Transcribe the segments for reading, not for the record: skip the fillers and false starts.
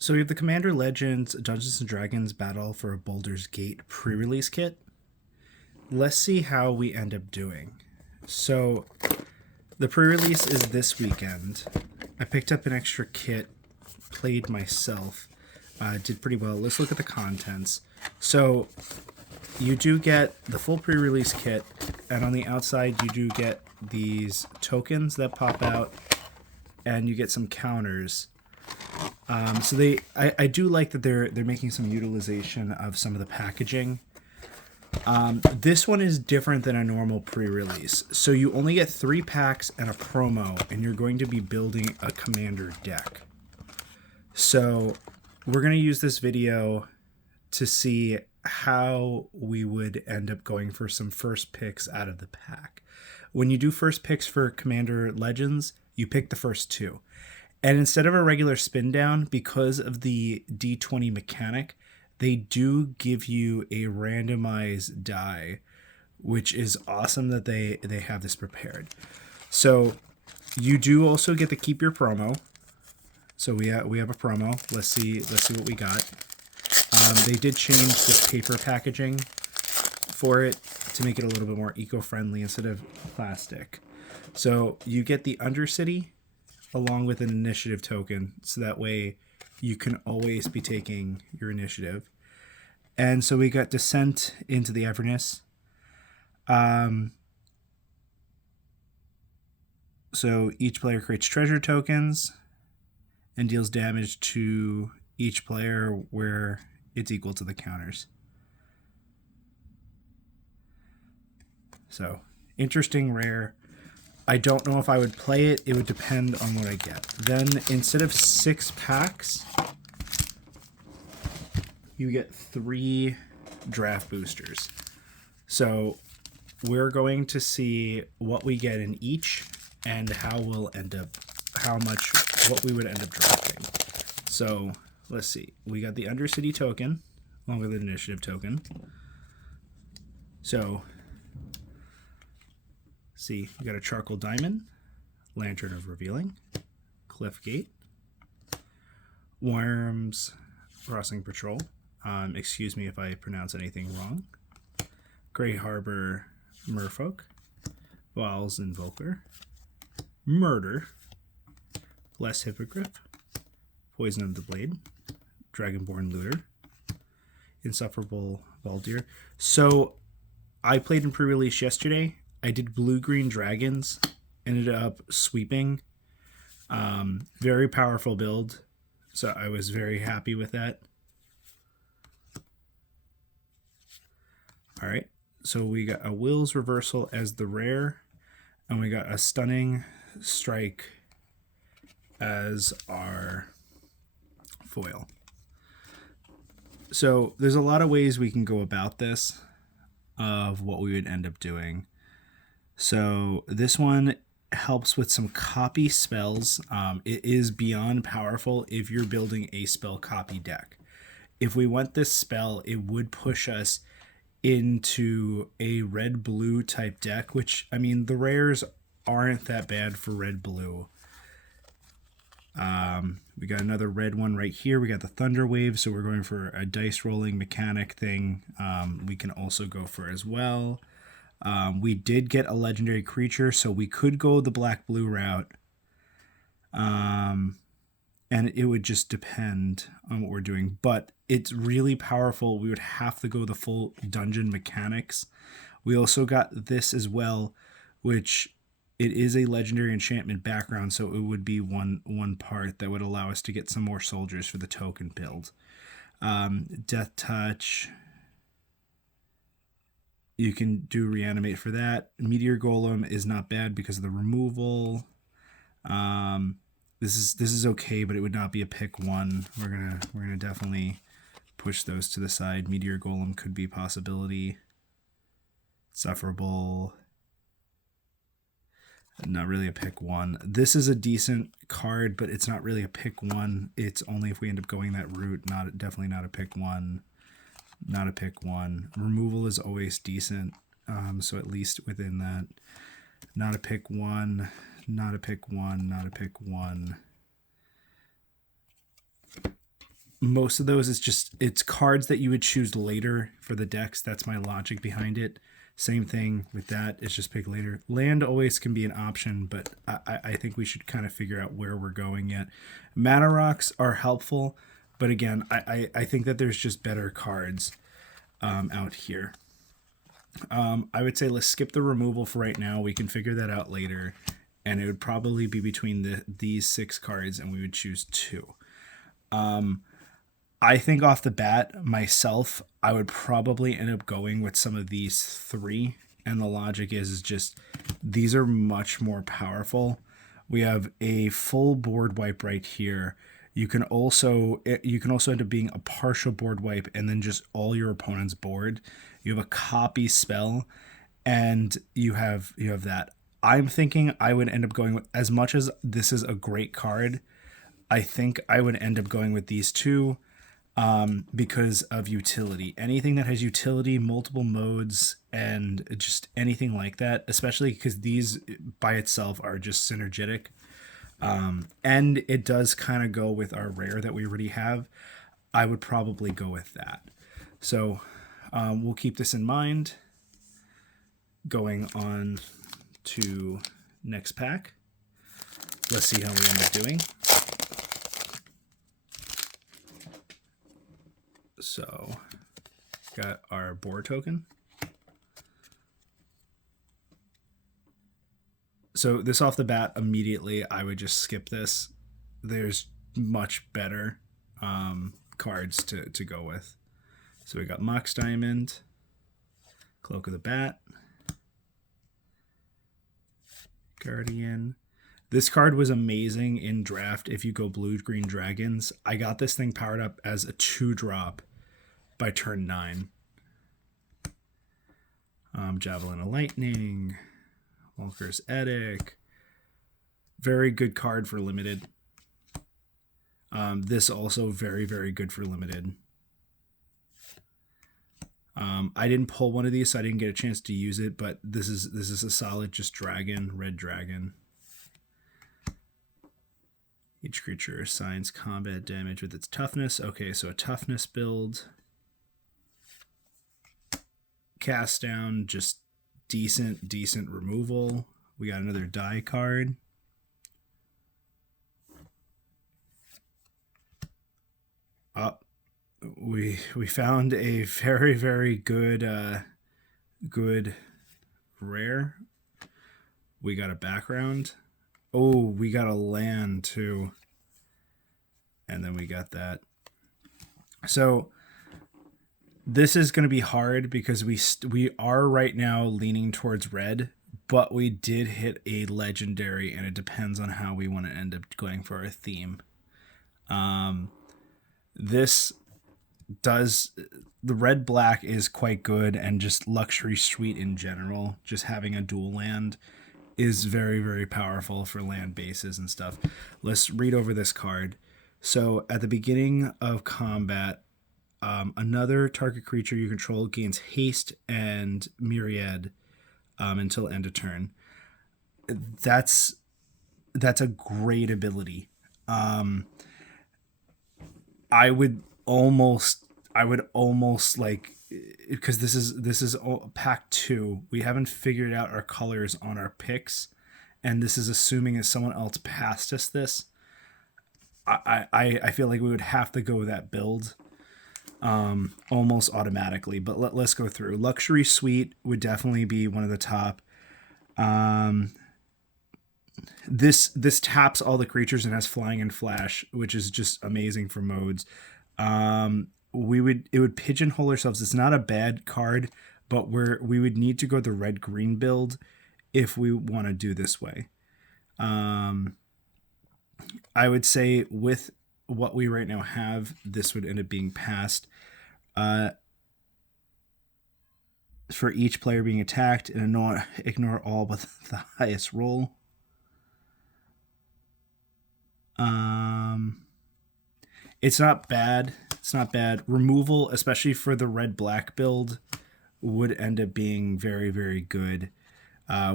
So we have the Commander Legends Dungeons and Dragons Battle for Baldur's Gate pre-release kit. Let's see how we end up doing. So the pre-release is this weekend. I picked up an extra kit, played myself, did pretty well. Let's look at the contents. So you do get the full pre-release kit, and on the outside you do get these tokens that pop out, and you get some counters. I do like that they're making some utilization of some of the packaging. This one is different than a normal pre-release. So you only get 3 packs and a promo, and you're going to be building a commander deck. So we're going to use this video to see how we would end up going for some first picks out of the pack. When you do first picks for Commander Legends, you pick the first 2. And instead of a regular spin down, because of the D20 mechanic, they do give you a randomized die, which is awesome that they have this prepared. So you do also get to keep your promo. So we have a promo. Let's see what we got. They did change the paper packaging for it to make it a little bit more eco-friendly instead of plastic. So you get the Undercity along with an initiative token, so that way you can always be taking your initiative. And so we got Descent into the Everness. So each player creates treasure tokens and deals damage to each player where it's equal to the counters. So interesting, rare. I don't know if I would play it. It would depend on what I get. Then instead of 6 packs, you get 3 draft boosters. So we're going to see what we get in each and what we would end up drafting. So let's see. We got the Undercity token along with an initiative token. So see, you got a Charcoal Diamond, Lantern of Revealing, Cliff Gate, Worms Crossing Patrol. Excuse me if I pronounce anything wrong. Grey Harbor Merfolk, Val's Invoker, Murder, Blessed Hippogriff, Poison of the Blade, Dragonborn Looter, Insufferable Baldur. So I played in pre-release yesterday. I did blue-green dragons, ended up sweeping. Very powerful build, so I was very happy with that. All right, so we got a Will's Reversal as the rare, and we got a Stunning Strike as our foil. So there's a lot of ways we can go about this of what we would end up doing. So this one helps with some copy spells. It is beyond powerful if you're building a spell copy deck. If we want this spell, it would push us into a red-blue type deck, which, I mean, the rares aren't that bad for red-blue. We got another red one right here. We got the Thunder Wave, so we're going for a dice rolling mechanic thing. We can also go for as well. We did get a legendary creature, so we could go the black-blue route. And it would just depend on what we're doing. But it's really powerful. We would have to go the full dungeon mechanics. We also got this as well, which it is a legendary enchantment background, so it would be one part that would allow us to get some more soldiers for the token build. Death Touch. You can do Reanimate for that. Meteor Golem is not bad because of the removal. This is okay, but it would not be a pick 1. We're gonna definitely push those to the side. Meteor Golem could be a possibility. Sufferable. Not really a pick 1. This is a decent card, but it's not really a pick 1. It's only if we end up going that route. Definitely not a pick 1. Not a pick 1. Removal is always decent, so at least within that. Not a pick 1. Not a pick 1. Not a pick 1. most of those is just, it's cards that you would choose later for the decks. That's my logic behind it. Same thing with that. It's just pick later. Land always can be an option, but I think we should kind of figure out where we're going yet. Mana rocks are helpful, but again, I think that there's just better cards out here. I would say let's skip the removal for right now. We can figure that out later, and it would probably be between these 6 cards, and we would choose 2. I think off the bat, myself, I would probably end up going with some of these 3. And the logic is just these are much more powerful. We have a full board wipe right here. You can also end up being a partial board wipe and then just all your opponent's board. You have a copy spell, and you have that. I'm thinking I would end up going with, as much as this is a great card, I think I would end up going with these 2. Because of utility. Anything that has utility, multiple modes, and just anything like that, especially because these by itself are just synergetic. And it does kind of go with our rare that we already have. I would probably go with that. So we'll keep this in mind. Going on to next pack. Let's see how we end up doing. So, got our board token. So this off the bat, immediately, I would just skip this. There's much better cards to go with. So we got Mox Diamond, Cloak of the Bat, Guardian. This card was amazing in draft if you go blue-green dragons. I got this thing powered up as a 2-drop by turn 9. Javelin of Lightning, Walker's Edict. Very good card for limited. This also very, very good for limited. I didn't pull one of these, so I didn't get a chance to use it, but this is a solid just dragon, red dragon. Each creature assigns combat damage with its toughness. Okay, so a toughness build. Cast down, just decent removal. We got another die card. We found a very, very good good rare. We got a background. Oh, we got a land too. And then we got that. So this is going to be hard because we are right now leaning towards red, but we did hit a legendary, and it depends on how we want to end up going for our theme. This does, the red black is quite good, and just luxury suite in general, just having a dual land is very, very powerful for land bases and stuff. Let's read over this card. So at the beginning of combat, another target creature you control gains haste and myriad until end of turn. That's a great ability. I would almost like, because this is pack 2. We haven't figured out our colors on our picks, and this is assuming that someone else passed us this. I feel like we would have to go with that build almost automatically, but let's go through. Luxury Suite would definitely be one of the top. This taps all the creatures and has flying and flash, which is just amazing for modes. It would pigeonhole ourselves. It's not a bad card, but we would need to go the red green build if we want to do this way. I would say with what we right now have, this would end up being passed. For each player being attacked, and ignore all but the highest roll. It's not bad. It's not bad. Removal, especially for the red-black build, would end up being very, very good.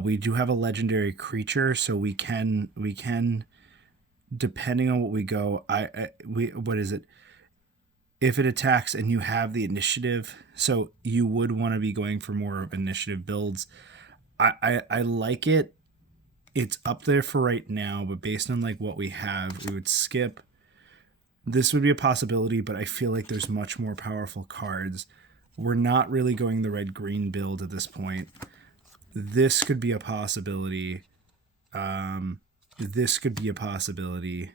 We do have a legendary creature, so we can depending on what we go, what is it? if it attacks and you have the initiative, so you would want to be going for more of initiative builds. I like it. It's up there for right now, but based on like what we have, we would skip. This would be a possibility, but I feel like there's much more powerful cards. We're not really going the red-green build at this point. This could be a possibility. This could be a possibility.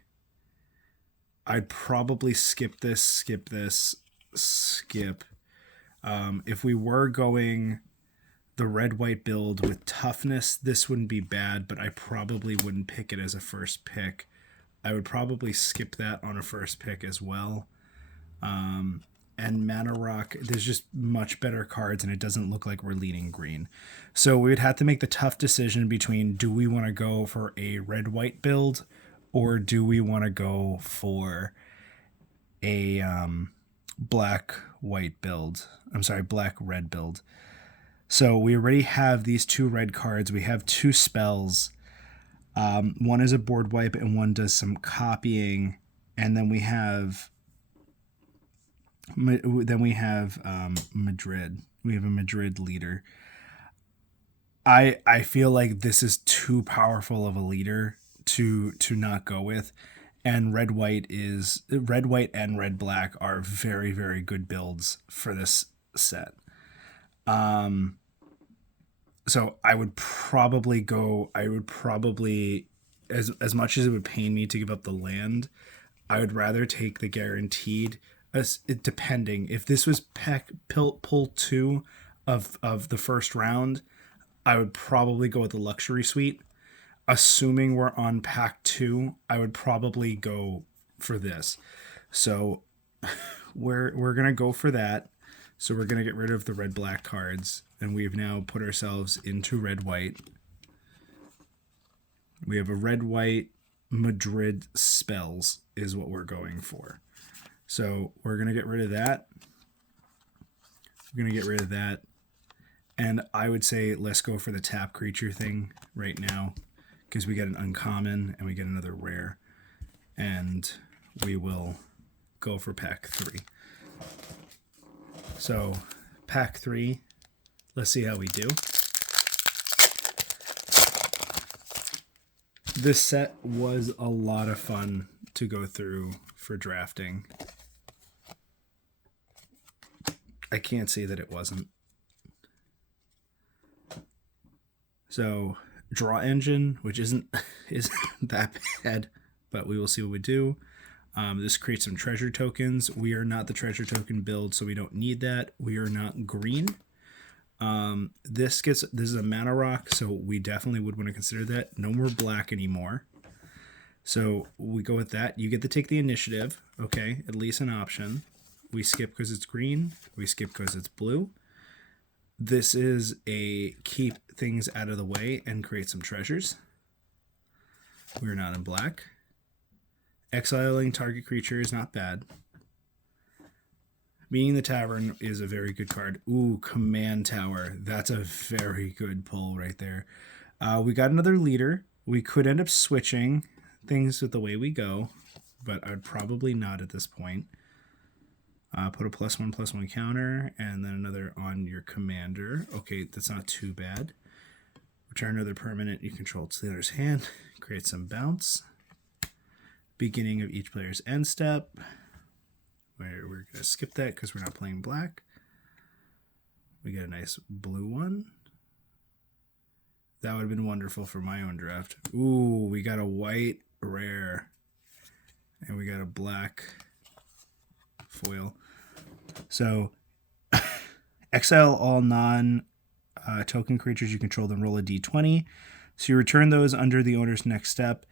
I'd probably skip this, skip. If we were going the red-white build with toughness, this wouldn't be bad, but I probably wouldn't pick it as a first pick. I would probably skip that on a first pick as well. And Mana Rock, there's just much better cards, and it doesn't look like we're leaning green. So we would have to make the tough decision between, do we want to go for a red-white build, or do we want to go for a black-white build? I'm sorry, black-red build. So we already have these 2 red cards. We have 2 spells. One is a board wipe, and one does some copying. And then we have Madrid. We have a Madrid leader. I feel like this is too powerful of a leader to not go with. And red white and red black are very, very good builds for this set. So I would probably as much as it would pain me to give up the land, I would rather take the guaranteed, depending. If this was pull 2 of the first round, I would probably go with the luxury suite. Assuming we're on pack 2, I would probably go for this. So we're going to go for that. So we're going to get rid of the red-black cards, and we've now put ourselves into red-white. We have a red-white Madrid spells is what we're going for. So we're going to get rid of that. We're going to get rid of that. And I would say let's go for the tap creature thing right now, because we get an uncommon and we get another rare. And we will go for pack 3. So, pack 3, let's see how we do. This set was a lot of fun to go through for drafting. I can't say that it wasn't. So, draw engine, which isn't that bad, but we will see what we do. This creates some treasure tokens. We are not the treasure token build, so we don't need that. We are not green. This is a mana rock, so we definitely would want to consider that. No more black anymore. So we go with that. You get to take the initiative. Okay, at least an option. We skip because it's green. We skip because it's blue. This is a keep things out of the way and create some treasures. We're not in black. Exiling target creature is not bad. Being the Tavern is a very good card. Ooh, Command Tower. That's a very good pull right there. We got another leader. We could end up switching things with the way we go, but I'd probably not at this point. Put a +1/+1 counter, and then another on your commander. Okay, that's not too bad. Return another permanent you control to the other's hand. Create some bounce. Beginning of each player's end step. We're going to skip that because we're not playing black. We get a nice blue one. That would have been wonderful for my own draft. Ooh, we got a white rare. And we got a black foil. So, exile all non-token creatures you control, then roll a d20. So you return those under the owner's next step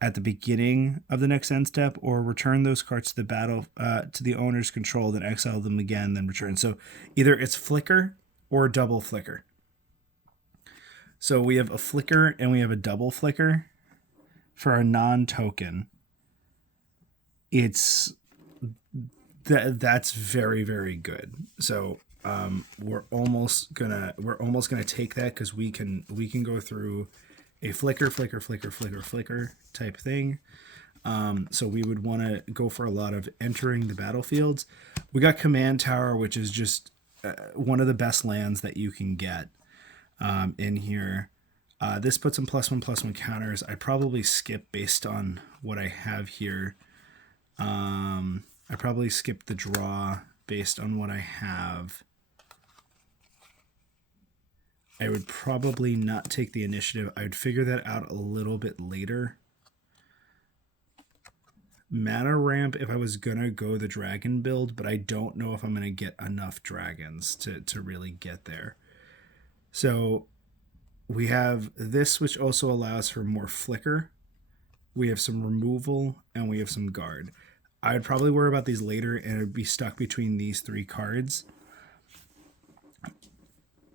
at the beginning of the next end step, or return those cards to the battle to the owner's control, then exile them again, then return. So either it's flicker or double flicker. So we have a flicker and we have a double flicker for a non-token. That's very, very good. So we're almost gonna take that because we can go through a flicker type thing. So we would want to go for a lot of entering the battlefields. We got Command Tower, which is just one of the best lands that you can get in here. This puts some +1/+1 counters. I'd probably skip based on what I have here. I probably skip the draw based on what I have. I would probably not take the initiative. I would figure that out a little bit later. Mana ramp if I was going to go the dragon build, but I don't know if I'm going to get enough dragons to really get there. So we have this, which also allows for more flicker. We have some removal, and we have some guard. I would probably worry about these later, and I'd be stuck between these 3 cards.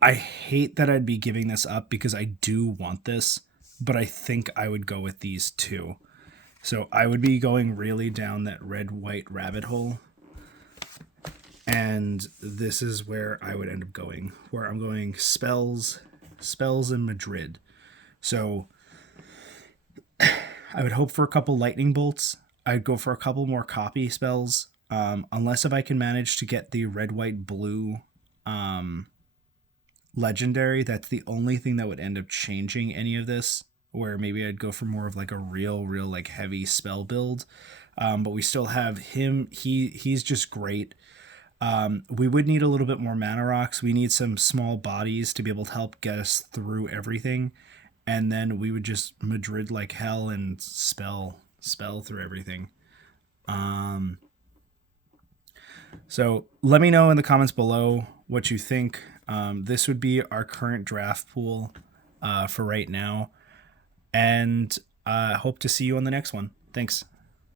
I hate that I'd be giving this up because I do want this, but I think I would go with these 2. So I would be going really down that red-white rabbit hole. And this is where I would end up going, where I'm going spells in Madrid. So I would hope for a couple lightning bolts. I'd go for a couple more copy spells. Unless if I can manage to get the red, white, blue legendary, that's the only thing that would end up changing any of this, where maybe I'd go for more of like a real like heavy spell build. But we still have him. He's just great. We would need a little bit more mana rocks. We need some small bodies to be able to help get us through everything. And then we would just Madrid like hell and spell through everything. So let me know in the comments below what you think. This would be our current draft pool for right now. And hope to see you on the next one. Thanks.